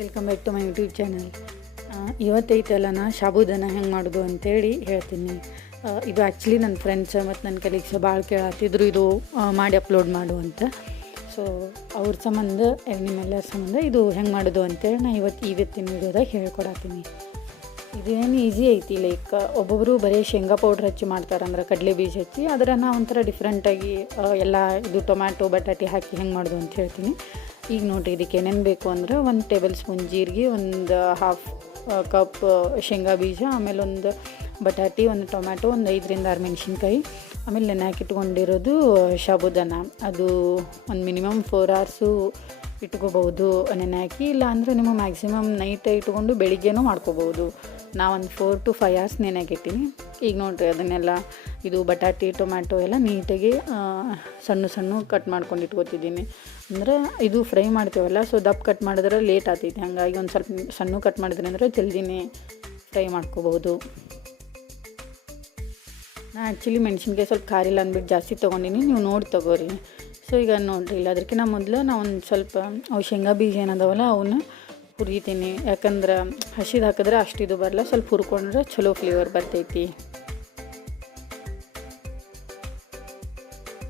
Welcome back to my YouTube channel. ಇವತ್ತೈತಲ್ಲ ನಾ ಸಾಬೂದಾನ ಹೆಂಗೆ ಮಾಡೋದು ಅಂತೇಳಿ ಹೇಳ್ತೀನಿ. ಇದು ಆ್ಯಕ್ಚುಲಿ ನನ್ನ ಫ್ರೆಂಡ್ಸ್ ಮತ್ತು ನನ್ನ ಕಲೀಗ್ಸ್ ಭಾಳ ಕೇಳತ್ತಿದ್ರು ಇದು ಮಾಡಿ ಅಪ್ಲೋಡ್ ಮಾಡು ಅಂತ. ಸೊ ಅವ್ರ ಸಂಬಂಧ ನಿಮ್ಮೆಲ್ಲರ ಸಂಬಂಧ ಇದು ಹೆಂಗೆ ಮಾಡೋದು ಅಂತೇಳಿ ನಾನು ಇವತ್ತಿನ ವೀಡಿಯೋದಾಗ ಹೇಳ್ಕೊಡತ್ತೀನಿ. ಇದೇನು ಈಸಿ ಐತಿ. ಲೈಕ್ ಒಬ್ಬೊಬ್ಬರು ಬರೀ ಶೇಂಗಾ ಪೌಡ್ರ್ ಹಚ್ಚಿ ಮಾಡ್ತಾರೆ, ಅಂದ್ರೆ ಕಡಲೆ ಬೀಜ ಹಚ್ಚಿ. ಆದರೆ ನಾ ಒಂಥರ ಡಿಫ್ರೆಂಟಾಗಿ ಎಲ್ಲ ಇದು ಟೊಮ್ಯಾಟೊ ಬಟಾಟೆ ಹಾಕಿ ಹೆಂಗೆ ಮಾಡೋದು ಅಂತ ಹೇಳ್ತೀನಿ. ಈಗ ನೋಡಿರಿ, ಇದಕ್ಕೆ ಏನೇನು ಬೇಕು ಅಂದ್ರೆ 1 ಟೇಬಲ್ ಸ್ಪೂನ್ ಜೀರಿಗೆ, ಒಂದು ಹಾಫ್ ಕಪ್ ಶೇಂಗಾ ಬೀಜ, ಆಮೇಲೆ ಒಂದು ಬಟಾಟೆ, ಒಂದು ಟೊಮ್ಯಾಟೊ, ಒಂದು 5ರಿಂದ 6 ಮೆಣಸಿನ್ಕಾಯಿ, ಆಮೇಲೆ ನೆನೆ ಹಾಕಿಟ್ಕೊಂಡಿರೋದು ಸಾಬೂದಾನ. ಅದು ಒಂದು ಮಿನಿಮಮ್ 4 hours ಇಟ್ಕೋಬೋದು ನೆನೆ ಹಾಕಿ. ಇಲ್ಲ ಅಂದರೆ ನಿಮ್ಮ ಮ್ಯಾಕ್ಸಿಮಮ್ ನೈಟ್ ಇಟ್ಕೊಂಡು ಬೆಳಿಗ್ಗೆನೂ ಮಾಡ್ಕೋಬೋದು. ನಾವು ಒಂದು 4 to 5 hours ನೆನೆ ಹಾಕಿರ್ತೀನಿ. ಈಗ ನೋಡಿರಿ, ಅದನ್ನೆಲ್ಲ ಇದು ಬಟಾಟೆ ಟೊಮ್ಯಾಟೊ ಎಲ್ಲ ನೀಟಾಗಿ ಸಣ್ಣ ಕಟ್ ಮಾಡ್ಕೊಂಡು ಇಟ್ಕೊತಿದ್ದೀನಿ. ಅಂದ್ರೆ ಇದು ಫ್ರೈ ಮಾಡ್ತೇವಲ್ಲ, ಸೊ ದಪ್ಪ ಕಟ್ ಮಾಡಿದ್ರೆ ಲೇಟ್ ಆಗ್ತೈತಿ. ಹಾಗಾಗಿ ಒಂದು ಸ್ವಲ್ಪ ಸಣ್ಣ ಕಟ್ ಮಾಡಿದ್ರೆ ಅಂದರೆ ಜಲ್ದಿನೇ ಫ್ರೈ ಮಾಡ್ಕೋಬೋದು. ನಾನು ಆ್ಯಕ್ಚುಲಿ ಮೆಣಸಿನ್ಕಾಯಿ ಸ್ವಲ್ಪ ಖಾರ ಇಲ್ಲ ಅಂದ್ಬಿಟ್ಟು ಜಾಸ್ತಿ ತೊಗೊಂಡಿನಿ, ನೀವು ನೋಡಿ ತೊಗೋರಿ. ಸೊ ಈಗ ನೋಡಿರಿ, ಇಲ್ಲ ಅದಕ್ಕಿಂತ ಮೊದಲು ನಾವು ಒಂದು ಸ್ವಲ್ಪ ಅವು ಶೇಂಗಾ ಬೀಜ ಏನದಾವಲ್ಲ ಅವನ್ನ ಹುರಿತೀನಿ. ಯಾಕಂದ್ರೆ ಹಸಿದು ಹಾಕಿದ್ರೆ ಅಷ್ಟು ಇದು ಬರಲ್ಲ, ಸ್ವಲ್ಪ ಹುರ್ಕೊಂಡ್ರೆ ಚಲೋ ಫ್ಲೇವರ್ ಬರ್ತೈತಿ.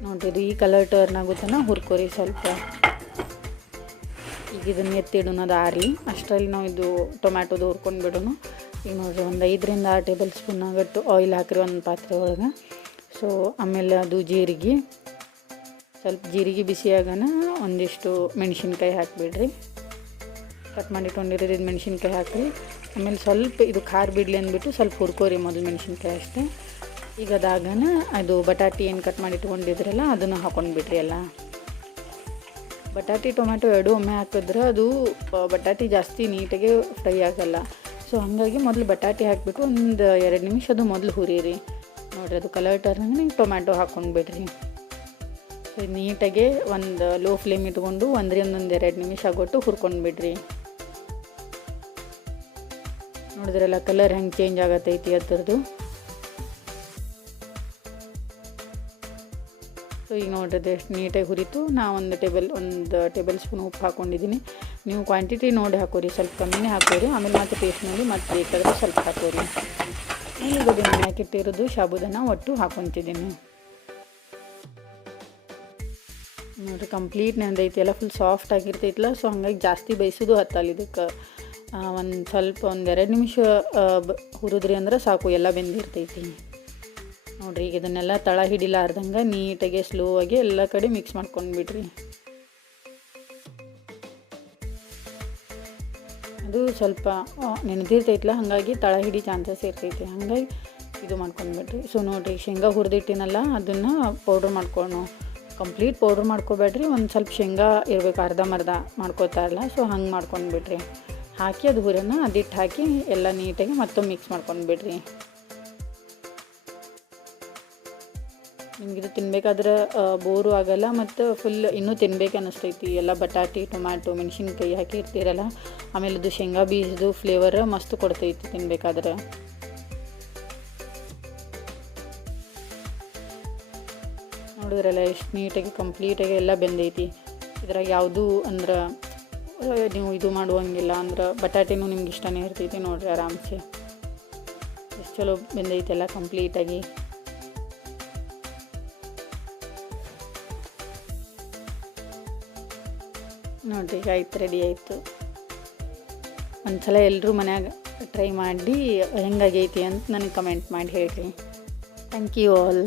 ನೋಡಿರಿ, ಈ ಕಲರ್ ಟರ್ನ್ ಆಗುತ್ತಾನ ಹುರ್ಕೋರಿ ಸ್ವಲ್ಪ. ಈಗ ಇದನ್ನು ಎತ್ತಿಡೋಣ, ಅದು ಆರಿ ಅಷ್ಟರಲ್ಲಿ ನಾವು ಇದು ಟೊಮ್ಯಾಟೊದು ಹುರ್ಕೊಂಡು ಬಿಡೋಣ. ಈಗ ನೋಡಿರಿ, ಒಂದು 5ರಿಂದ 6 ಟೇಬಲ್ ಸ್ಪೂನ್ ಆಗಟ್ಟು ಆಯಿಲ್ ಹಾಕಿರಿ ಒಂದು ಪಾತ್ರೆ ಒಳಗೆ. ಸೊ ಆಮೇಲೆ ಅದು ಜೀರಿಗೆ, ಸ್ವಲ್ಪ ಜೀರಿಗೆ ಬಿಸಿಯಾಗನ ಒಂದಿಷ್ಟು ಮೆಣಸಿನ್ಕಾಯಿ ಹಾಕಿಬಿಡ್ರಿ. ಕಟ್ ಮಾಡಿಟ್ಕೊಂಡಿರೋದು ಮೆಣಸಿನ್ಕಾಯಿ ಹಾಕಿರಿ. ಆಮೇಲೆ ಸ್ವಲ್ಪ ಇದು ಖಾರ ಬಿಡಲಿ ಅಂದ್ಬಿಟ್ಟು ಸ್ವಲ್ಪ ಹುರ್ಕೋರಿ ಮೊದಲು ಮೆಣಸಿನ್ಕಾಯಿ ಅಷ್ಟೇ. ಈಗ ಅದಾಗನ ಅದು ಬಟಾಟೆ ಏನು ಕಟ್ ಮಾಡಿ ಇಟ್ಕೊಂಡಿದ್ರಲ್ಲ ಅದನ್ನು ಹಾಕೊಂಡು ಬಿಡ್ರಿ. ಎಲ್ಲ ಬಟಾಟೆ ಟೊಮ್ಯಾಟೊ ಎರಡೂ ಒಮ್ಮೆ ಹಾಕಿದ್ರೆ ಅದು ಬಟಾಟೆ ಜಾಸ್ತಿ ನೀಟಾಗಿ ಫ್ರೈ ಆಗಲ್ಲ. ಸೊ ಹಾಗಾಗಿ ಮೊದಲು ಬಟಾಟೆ ಹಾಕಿಬಿಟ್ಟು ಒಂದು 2 ನಿಮಿಷ ಅದು ಮೊದಲು ಹುರಿಯಿರಿ. ನೋಡಿರಿ, ಅದು ಕಲರ್ ಟರ್ನಾಗ ನೀವು ಟೊಮ್ಯಾಟೊ ಹಾಕ್ಕೊಂಡು ಬಿಡ್ರಿ. ಸೊ ನೀಟಾಗೆ ಒಂದು ಲೋ ಫ್ಲೇಮ್ ಇಟ್ಕೊಂಡು 1ರಿಂದ 2 ನಿಮಿಷ ಆಗೋಟ್ಟು ಹುರ್ಕೊಂಡು ಬಿಡ್ರಿ. ನೋಡಿದ್ರಲ್ಲ ಕಲರ್ ಹೆಂಗೆ ಚೇಂಜ್ ಆಗತ್ತೈತಿ ಅದರದ್ದು. ಸೊ ಈಗ ನೋಡಿದ್ರೆ ಎಷ್ಟು ನೀಟಾಗಿ ಹುರಿತು. ನಾ ಒಂದು ಟೇಬಲ್ ಸ್ಪೂನ್ ಉಪ್ಪು ಹಾಕ್ಕೊಂಡಿದ್ದೀನಿ. ನೀವು ಕ್ವಾಂಟಿಟಿ ನೋಡಿ ಹಾಕೋರಿ, ಸ್ವಲ್ಪ ಕಮ್ಮಿನೇ ಹಾಕೋರಿ. ಆಮೇಲೆ ಮತ್ತೆ ಪೇಸ್ಟ್ ಮಾಡಿ ಮತ್ತೆ ಬೇಕಾದ್ರೆ ಸ್ವಲ್ಪ ಹಾಕೋರಿ. ಈಗ ನೆನೆ ಹಾಕಿಟ್ಟಿರೋದು ಸಾಬೂದಾನ ಒಟ್ಟು ಹಾಕ್ಕೊತಿದ್ದೀನಿ. ನೋಡಿರಿ, ಕಂಪ್ಲೀಟ್ ನೆಂದೈತಿ, ಎಲ್ಲ ಫುಲ್ ಸಾಫ್ಟ್ ಆಗಿರ್ತೈತಿಲ್ಲ. ಸೊ ಹಂಗಾಗಿ ಜಾಸ್ತಿ ಬೇಯಿಸೋದು ಹತ್ತಲ್ಲ. ಇದಕ್ಕೆ ಒಂದು 2 ನಿಮಿಷ ಹುರಿದ್ರಿ ಅಂದ್ರೆ ಸಾಕು, ಎಲ್ಲ ಬೆಂದಿರ್ತೈತಿ. ನೋಡಿರಿ, ಈಗ ಇದನ್ನೆಲ್ಲ ತಳ ಹಿಡಿಲಾರ್ದಂಗೆ ನೀಟಾಗಿ ಸ್ಲೋ ಆಗಿ ಎಲ್ಲ ಕಡೆ ಮಿಕ್ಸ್ ಮಾಡ್ಕೊಂಡು ಬಿಡ್ರಿ. ಅದು ಸ್ವಲ್ಪ ನೆನೆದಿರ್ತೈತಿಲ್ಲ, ಹಾಗಾಗಿ ತಳ ಹಿಡಿ ಚಾನ್ಸಸ್ ಇರ್ತೈತಿ. ಹಾಗಾಗಿ ಇದು ಮಾಡ್ಕೊಂಡು ಬಿಡ್ರಿ. ಸೊ ನೋಡಿರಿ, ಶೇಂಗಾ ಹುರಿದಿಟ್ಟಿನಲ್ಲ ಅದನ್ನು ಪೌಡ್ರ್ ಮಾಡ್ಕೊಂಡು, ಕಂಪ್ಲೀಟ್ ಪೌಡ್ರ್ ಮಾಡ್ಕೊಬೇಡ್ರಿ. ಒಂದು ಸ್ವಲ್ಪ ಶೇಂಗಾ ಇರಬೇಕು, ಅರ್ಧಂಬರ್ಧ ಮಾಡ್ಕೋತಾರಲ್ಲ, ಸೊ ಹಂಗೆ ಮಾಡ್ಕೊಂಡು ಬಿಡ್ರಿ. ಹಾಕಿ ಅದು ಹುರಿನ ಅದಿಟ್ಟು ಹಾಕಿ ಎಲ್ಲ ನೀಟಾಗಿ ಮತ್ತೊಮ್ಮೆ ಮಿಕ್ಸ್ ಮಾಡ್ಕೊಂಡು ಬಿಡ್ರಿ. ನಿಮಗಿದು ತಿನ್ಬೇಕಾದ್ರೆ ಬೋರು ಆಗಲ್ಲ ಮತ್ತು ಫುಲ್ ಇನ್ನೂ ತಿನ್ಬೇಕು ಅನ್ನಿಸ್ತೈತಿ. ಎಲ್ಲ ಬಟಾಟೆ ಟೊಮ್ಯಾಟೊ ಮೆಣಸಿನ್ಕಾಯಿ ಹಾಕಿರ್ತೀರಲ್ಲ, ಆಮೇಲೆ ಅದು ಶೇಂಗಾ ಬೀಜದ್ದು ಫ್ಲೇವರ್ ಮಸ್ತ್ ಕೊಡ್ತೈತಿ ತಿನ್ಬೇಕಾದ್ರೆ. ನೋಡಿದ್ರಲ್ಲ ಎಷ್ಟು ನೀಟಾಗಿ ಕಂಪ್ಲೀಟಾಗಿ ಎಲ್ಲ ಬೆಂದೈತಿ. ಇದ್ರಾಗ ಯಾವುದು ಅಂದ್ರೆ ನೀವು ಇದು ಮಾಡುವಂಗಿಲ್ಲ, ಅಂದ್ರೆ ಬಟಾಟೆನೂ ನಿಮ್ಗೆ ಇಷ್ಟನೇ ಇರ್ತೈತಿ. ನೋಡಿರಿ ಆರಾಮ್ಸೆ ಎಷ್ಟು ಚಲೋ ಬೆಂದೈತಿ ಎಲ್ಲ ಕಂಪ್ಲೀಟಾಗಿ. ನೋಡಿರಿ, ಈಗ ಆಯ್ತು, ರೆಡಿ ಆಯಿತು. ಒಂದ್ಸಲ ಎಲ್ಲರೂ ಮನ್ಯಾಗ ಟ್ರೈ ಮಾಡಿ ಹೆಂಗಾಗೈತಿ ಅಂತ ನನಗೆ ಕಮೆಂಟ್ ಮಾಡಿ ಹೇಳ್ರಿ. Thank you all.